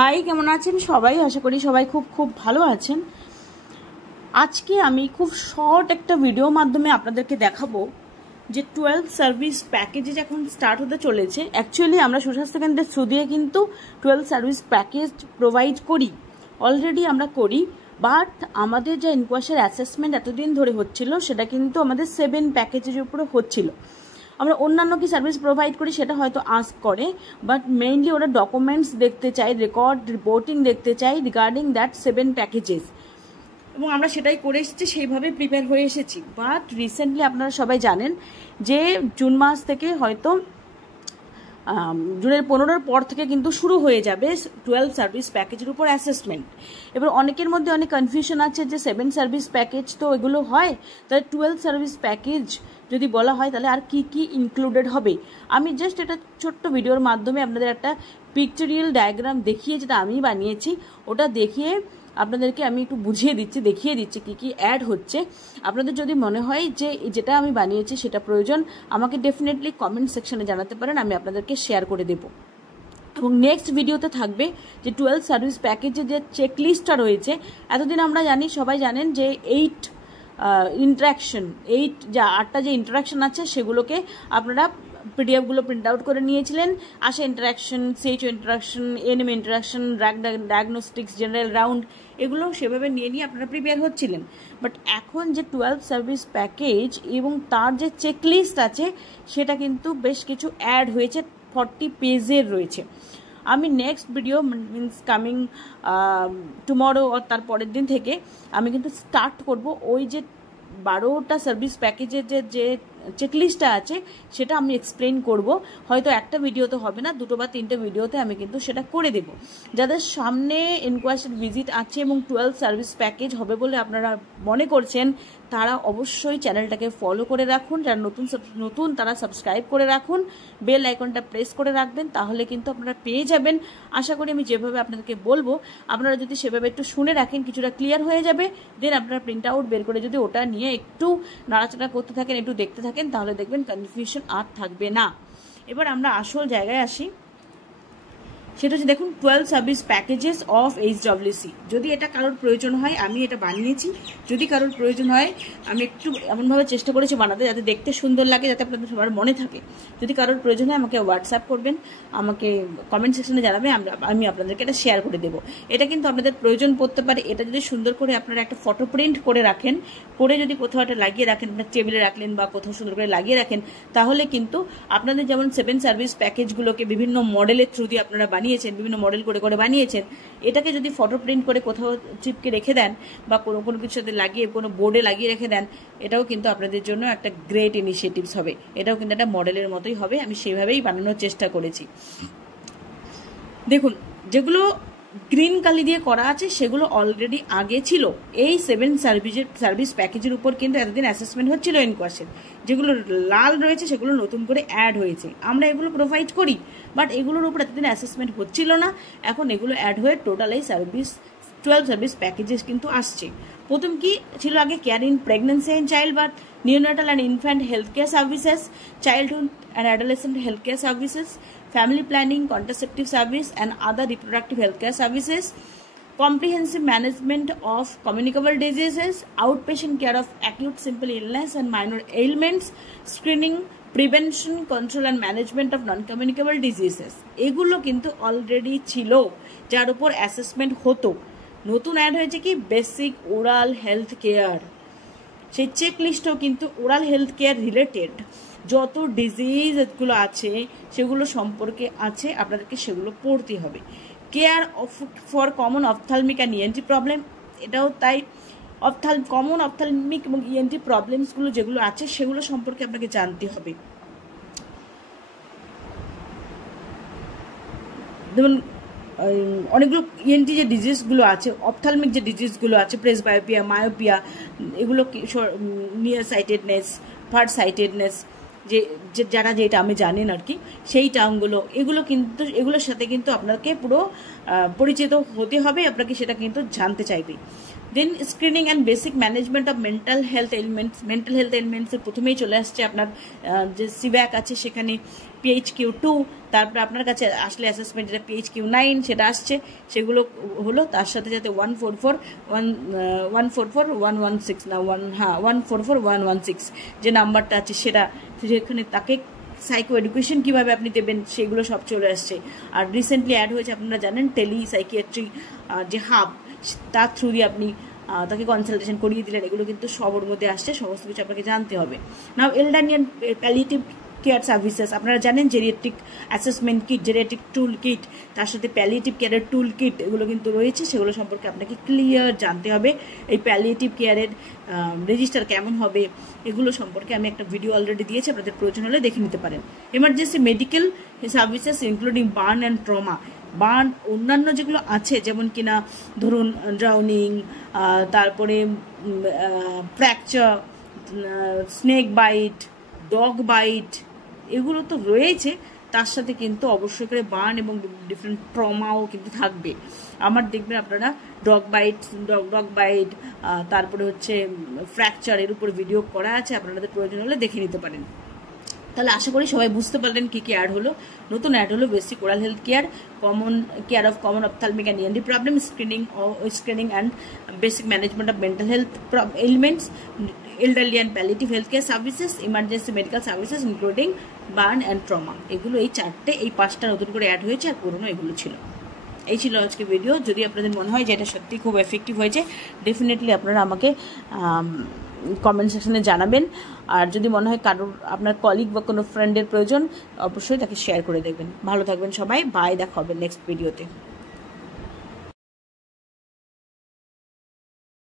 High, কেমন আছেন সবাই? আশা করি সবাই খুব খুব ভালো আছেন। আজকে আমি খুব শর্ট একটা ভিডিওর মাধ্যমে আপনাদেরকে দেখাবো যে 12 সার্ভিস প্যাকেজে যখন স্টার্ট হতে চলেছে। অ্যাকচুয়ালি আমরা সুস্বাস্থ্য কেন্দ্রের থ্রু দিয়ে কিন্তু 12 সার্ভিস প্যাকেজ প্রোভাইড করি, অলরেডি আমরা করি। বাট আমাদের যে ইনকোয়াসের অ্যাসেসমেন্ট এতদিন ধরে হচ্ছিল সেটা কিন্তু আমাদের 7 প্যাকেজের উপরে হচ্ছিল। আমরা অন্যান্য কি সার্ভিস প্রোভাইড করি সেটা হয়তো আস্ক করে, বাট মেইনলি ওরা ডকুমেন্টস দেখতে চাই, রেকর্ড রিপোর্টিং দেখতে চাই রিগার্ডিং দ্যাট 7 প্যাকেজেস, এবং আমরা সেটাই করে এসেছি, সেইভাবে প্রিপেয়ার হয়ে এসেছি। বাট রিসেন্টলি আপনারা সবাই জানেন যে জুন মাস থেকে হয়তো জুনের 15-র পর থেকে কিন্তু শুরু হয়ে যাবে 12 সার্ভিস প্যাকেজের উপর অ্যাসেসমেন্ট। এবার অনেকের মধ্যে অনেক কনফিউশন আছে যে 7 সার্ভিস প্যাকেজ তো এগুলো হয়, তাহলে 12 সার্ভিস প্যাকেজ যদি বলা হয় তাহলে আর কি কি ইনক্লুডেড হবে। আমি জাস্ট এটা ছোট্ট ভিডিওর মাধ্যমে আপনাদের একটা পিকচারিয়াল ডায়াগ্রাম দেখিয়ে, যেটা আমি বানিয়েছি ওটা দেখিয়ে আপনাদেরকে আমি একটু বুঝিয়ে দিচ্ছি, দেখিয়ে দিচ্ছি কী কী অ্যাড হচ্ছে। আপনাদের যদি মনে হয় যে যেটা আমি বানিয়েছি সেটা প্রয়োজন, আমাকে ডেফিনেটলি কমেন্ট সেকশনে জানাতে পারেন, আমি আপনাদেরকে শেয়ার করে দেবো। এবং নেক্সট ভিডিওতে থাকবে যে 12 সার্ভিস প্যাকেজে যে চেকলিস্টটা রয়েছে। এতদিন আমরা জানি, সবাই জানেন যে 8 8টা যে ইন্টারাকশন আছে সেগুলোকে আপনারা পিডিএফগুলো প্রিন্ট আউট করে নিয়েছিলেন। ASHA interaction, CHO interaction, ANM interaction, diagnostics, general round, এগুলো সেভাবে নিয়ে আপনারা প্রিপেয়ার হচ্ছিলেন। বাট এখন যে 12 সার্ভিস প্যাকেজ এবং তার যে চেকলিস্ট আছে সেটা কিন্তু বেশ কিছু অ্যাড হয়েছে, 40 পেজের রয়েছে। আমি next video means coming tomorrow আর তার পরের দিন থেকে আমি কিন্তু স্টার্ট করব ওই যে 12টা সার্ভিস প্যাকেজের যে চেকলিস্টটা আছে সেটা আমি এক্সপ্লেন করব। হয়তো একটা ভিডিওতে হবে না, 2 বা 3টে ভিডিওতে আমি কিন্তু সেটা করে দেব। যাদের সামনে ইনকোয়াস্ট ভিজিট আছে এবং 12 সার্ভিস প্যাকেজ হবে বলে আপনারা মনে করছেন, তারা অবশ্যই চ্যানেলটাকে ফলো করে রাখুন। যারা নতুন তারা সাবস্ক্রাইব করে রাখুন, বেল আইকনটা প্রেস করে রাখবেন, তাহলে কিন্তু আপনারা পেয়ে যাবেন। আশা করি আমি যেভাবে আপনাদেরকে বলবো আপনারা যদি সেভাবে একটু শুনে রাখেন, কিছুটা ক্লিয়ার হয়ে যাবে। দেন আপনারা প্রিন্ট আউট বের করে যদি ওটা নিয়ে একটু নাড়াচাড়া করতে থাকেন, একটু দেখতে থাকেন, তাহলে দেখবেন কনফিউশন আর থাকবে না। এবার আমরা আসল জায়গায় আসি, সেটা হচ্ছে দেখুন 12 সার্ভিস প্যাকেজেস অফ এইচডব্লিউসি। যদি এটা কারোর প্রয়োজন হয়, আমি এটা বানিয়েছি, যদি কারোর প্রয়োজন হয় আমি একটু এমনভাবে চেষ্টা করেছি বানাতে যাতে দেখতে সুন্দর লাগে, যাতে আপনাদের সবার মনে থাকে। যদি কারোর প্রয়োজন হয় আমাকে হোয়াটসঅ্যাপ করবেন, আমাকে কমেন্ট সেকশনে জানাবেন, আমি আপনাদেরকে এটা শেয়ার করে দেবো। এটা কিন্তু আপনাদের প্রয়োজন পড়তে পারে। এটা যদি সুন্দর করে আপনারা একটা ফটো প্রিন্ট করে রাখেন, করে যদি কোথাও একটা লাগিয়ে রাখেন, টেবিলে রাখলেন বা কোথাও সুন্দর করে লাগিয়ে রাখেন, তাহলে কিন্তু আপনাদের যেমন 7 সার্ভিস প্যাকেজগুলোকে বিভিন্ন মডেলের থ্রু দিয়ে আপনারা বানিয়েছেন, বিভিন্ন মডেল করে করে বানিয়েছেন, এটাকে যদি ফটো প্রিন্ট করে কোথাও চিপকে রেখে দেন বা কোনো কিছুর সাথে লাগিয়ে কোনো বোর্ডে লাগিয়ে রেখে দেন, এটাও কিন্তু আপনাদের জন্য একটা গ্রেট ইনিশিয়েটিভস হবে। এটাও কিন্তু একটা মডেলের মতোই হবে। আমি সেইভাবেই বানানোর চেষ্টা করেছি। দেখুন, যেগুলো গ্রিন কালি দিয়ে করা আছে সেগুলো অলরেডি আগে ছিল। এই 7 সার্ভিস প্যাকেজের উপর কিন্তু এতদিন অ্যাসেসমেন্ট হচ্ছিল ইনকোয়াসের। যেগুলো লাল রয়েছে সেগুলো নতুন করে অ্যাড হয়েছে, আমরা এগুলো প্রোভাইড করি, বাট এগুলোর উপর এতদিন অ্যাসেসমেন্ট হচ্ছিল না। এখন এগুলো অ্যাড হয়ে টোটাল এই 12 সার্ভিস প্যাকেজেস কিন্তু আসছে। প্রথম কি ছিল আগে? Care in pregnancy and child birth, neonatal and infant health care services, childhood and adolescent health care services, family planning, contraceptive service and other reproductive healthcare services, comprehensive management of communicable diseases, outpatient care of acute simple illness and minor ailments, screening, prevention, control and management of non-communicable diseases. এগুলো কিন্তু already ছিল, যার উপর assessment হতো। নতুন add হয়েছে কি? Basic oral health care. সেই চেকলিস্টও কিন্তু ওরাল হেলথ কেয়ার রিলেটেড যত ডিজিজগুলো আছে সেগুলো সম্পর্কে আছে, আপনাদেরকে সেগুলো পড়তে হবে। Care for common ophthalmic and ENT problem, এটাও তাই। কমন অপথ্যালমিক এবং ইএনটি প্রবলেমসগুলো যেগুলো আছে সেগুলো সম্পর্কে আপনাকে জানতে হবে। যেমন অনেকগুলো ইএনটি যে ডিজিজগুলো আছে, অপথ্যালমিক যে ডিজিজগুলো আছে, প্রেসবায়োপিয়া, মায়োপিয়া, এগুলো নিয়ার সাইটেডনেস, ফার সাইটেডনেস, যারা যেটা আমি জানেন আর কি, সেই টার্মগুলো, এগুলো কিন্তু এগুলোর সাথে কিন্তু আপনাকে পুরো পরিচিত হতে হবে, আপনাকে সেটা কিন্তু জানতে চাইবে। Then screening and basic management of mental health এলিমেন্টসের প্রথমেই চলে আসছে আপনার যে সিব্যাক আছে, সেখানে PHQ2, তারপরে আপনার কাছে আসলে অ্যাসেসমেন্ট যেটা PHQ9 সেটা আসছে, সেগুলো হলো। তার সাথে সাথে 144,116 না 144,116 যে নাম্বারটা আছে সেটা, যেখানে তাকে সাইকো এডুকেশন কীভাবে আপনি দেবেন সেগুলো সব চলে আসছে। আর রিসেন্টলি অ্যাড হয়েছে, আপনারা জানেন, টেলি সাইকিয়াট্রি যে হাব, তার থ্রু দিয়ে আপনি তাকে কনসালটেশন করিয়ে দিলেন। এগুলো কিন্তু সবার মধ্যে আসছে, সমস্ত কিছু আপনাকে জানতে হবে। নাও এলডানিয়ান প্যালিয়েটিভ কেয়ার সার্ভিসেস, আপনারা জানেন জেরিয়াট্রিক অ্যাসেসমেন্ট কিট, জেরিয়াট্রিক টুল কিট, তার সাথে প্যালিয়েটিভ কেয়ারের টুল কিট, এগুলো কিন্তু রয়েছে। সেগুলো সম্পর্কে আপনাকে ক্লিয়ার জানতে হবে। এই প্যালিয়েটিভ কেয়ারের রেজিস্টার কেমন হবে এগুলো সম্পর্কে আমি একটা ভিডিও অলরেডি দিয়েছি, আপনাদের প্রয়োজন হলে দেখে নিতে পারেন। Emergency medical services including burn and trauma, burn অন্যান্য যেগুলো আছে যেমন কিনা ধরুন ড্রাউনিং, তারপরে fracture, snake bite, dog bite, এগুলো তো রয়েছে। তার সাথে কিন্তু অবশ্যই করে বার্ন এবং ডিফারেন্ট ট্রমাও কিন্তু থাকবে। আমার দেখবেন আপনারা ডগ বাইট, তারপরে হচ্ছে ফ্র্যাকচার, এর উপর ভিডিও করা আছে, আপনাদের প্রয়োজন হলে দেখে নিতে পারেন। তাহলে আশা করি সবাই বুঝতে পারলেন কী কী অ্যাড হলো। নতুন অ্যাড হলো basic oral health care, common care of common ophthalmic and ENT problem, screening and basic management of mental health elements, elderly and palliative healthcare services, emergency medical services including burn and trauma। এগুলো এই চারটে, এই 5টা নতুন করে add হয়েছে, আর পুরনো এগুলো ছিল। এই ছিল আজকে ভিডিও। যদি আপনাদের মনে হয় যে এটা সত্যি খুব এফেক্টিভ হয়েছে, ডেফিনেটলি আপনারা আমাকে কমেন্ট সেকশনে জানাবেন। আর যদি মনে হয় কারোর আপনার কলিগ বা কোনো ফ্রেন্ডের প্রয়োজন, অবশ্যই তাকে শেয়ার করে দেবেন। ভালো থাকবেন সবাই, বাই, দেখা হবে নেক্সট ভিডিওতে।